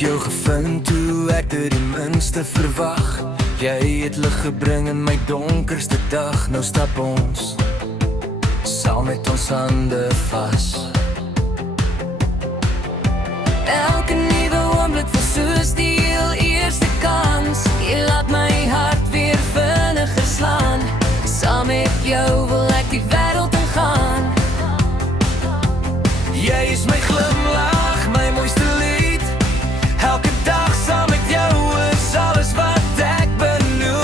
jou gevind toe ek dit die minste verwag. Jy het lig gebring in my donkerste dag. Nou stap ons saam met ons hande vas. Elke nuwe oomblik voel soos die heel eerste kans. Jy laat my hart weer vinniger slaan. Saam met jou wil ek die wêreld ingaan. Jy is my glimlach, my mooiste lied. Elke dag saam met jou is alles wat ek benodig.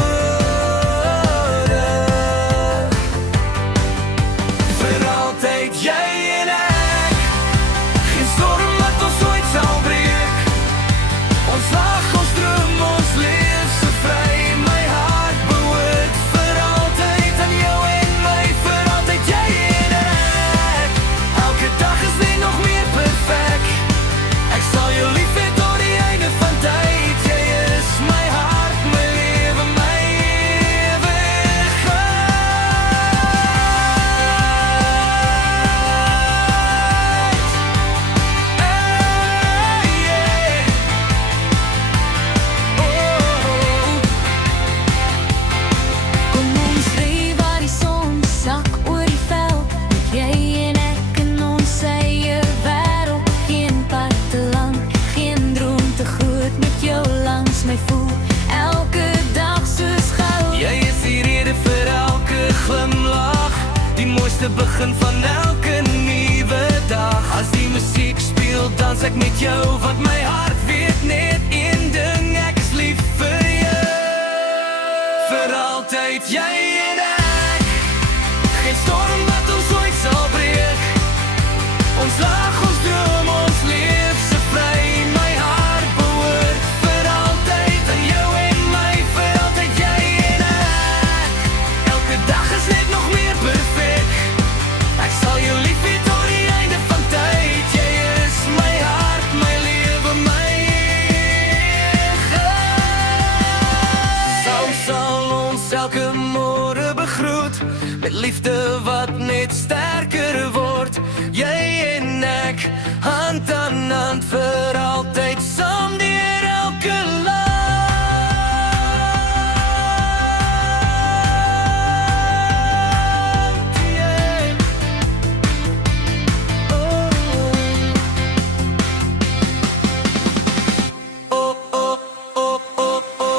Vir altyd jy en ek. Geen storm wat ons ooit sal breek. Ons lag, ons droom, ons leef so vry. My hart behoort vir altyd aan jou en my. Vir altyd jy en ek. Elke dag is net nog meer perfek. Ek sal jou lief hê tot die einde van tyd. Jy is my hart, my lewe, my ewigheid. Kom ons ry waar die son sak oor die veld. Met jy en ek in ons eie wêreld. Geen pad te lang, geen droom te groot. Met jou langs my voel elke dag soos goud. Jy is die rede vir elke glimlach. Die mooiste begin van elke nuwe dag. As die musiek speel, dans ek met jou. Want my hart weet net een ding. Ek is lief vir jou. Vir altyd jy en ek. Geen storm wat ons ooit sal breek. Ons lag, ons droom, ons leef so vry. My hart behoort vir altyd aan jou en my. Vir altyd jy en ek. Elke dag is net nog meer perfek. Ek sal jou lief hê tot die einde van tyd. Jy is my hart, my lewe, my ewigheid. Saam sal ons elke môre begroet. Met liefde wat net sterker word. Jy en ek, hand aan hand vir altyd. Saam deur elke land. Yeah. Oh, oh, oh, oh, oh.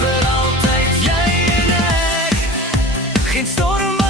Vir altyd jy en ek. Geen storm